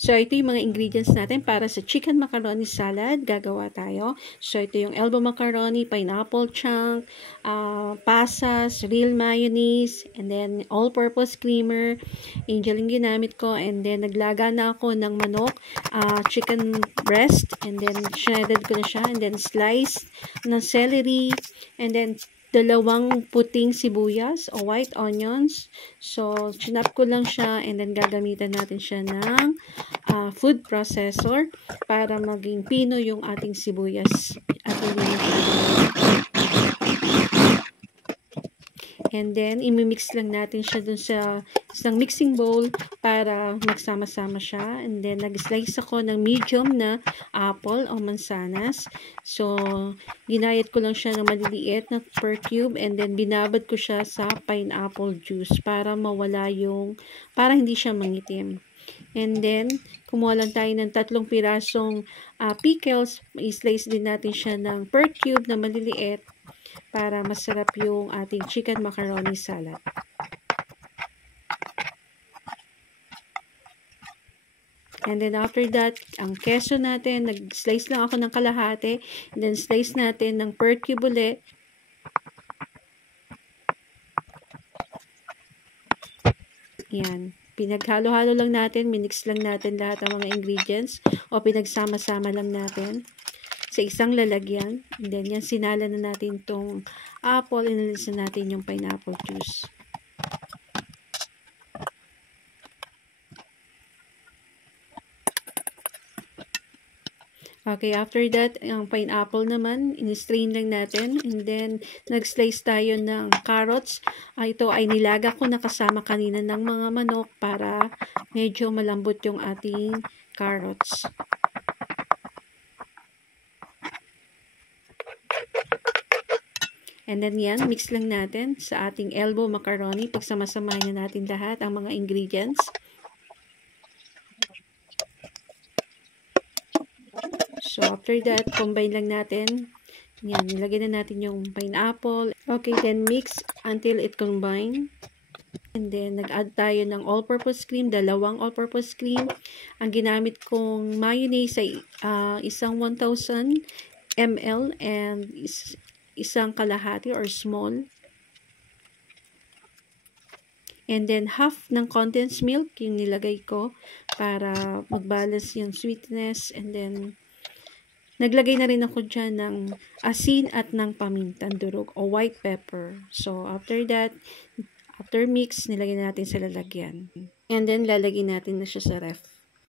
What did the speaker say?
So, ito yung mga ingredients natin para sa chicken macaroni salad. Gagawa tayo. So, ito yung elbow macaroni, pineapple chunk, pasas, real mayonnaise, and then all-purpose creamer. Angel yung ginamit ko. And then, naglaga na ako ng manok, chicken breast, and then shredded ko na siya. And then, slice ng celery, and then, dalawang puting sibuyas o white onions. So, chinap ko lang siya and then gagamitan natin siya ng food processor para maging pino yung ating sibuyas at hindi and then, imimix lang natin siya dun sa isang mixing bowl para magsama-sama siya. And then, nag-slice ako ng medium na apple o mansanas. So, ginayat ko lang siya ng maliliit na per cube and then binabad ko siya sa pineapple juice para mawala para hindi siya mangitim. And then, kumuha lang tayo ng 3 pirasong pickles. I-slice din natin siya ng per cube na maliliit para masarap yung ating chicken macaroni salad. And then after that, ang keso natin, nag-slice lang ako ng kalahati. And then slice natin ng per cube ulit. Yan. Pinaghalo-halo lang natin, minix lang natin lahat ng mga ingredients o pinagsama-sama lang natin sa isang lalagyan. And then, yan, sinala na natin itong apple, inalis na natin yung pineapple juice. Okay, after that, ang pineapple naman, in-strain lang natin. And then, nag-slice tayo ng carrots. Ito ay nilaga ko na kasama kanina ng mga manok para medyo malambot yung ating carrots. And then yan, mix lang natin sa ating elbow macaroni. Pagsama-samahin na natin lahat ang mga ingredients. So, after that, combine lang natin. Yan, nilagay na natin yung pineapple. Okay, then mix until it combine. And then, nag-add tayo ng all-purpose cream, 2 all-purpose cream. Ang ginamit kong mayonnaise ay isang 1,000 ml and isang kalahati or small. And then, half ng condensed milk yung nilagay ko para mag-balance yung sweetness. And then, naglagay na rin ako dyan ng asin at ng pamintang durog o white pepper. So, after that, after mix, nilagay natin sa lalagyan. And then, lalagay natin na siya sa ref.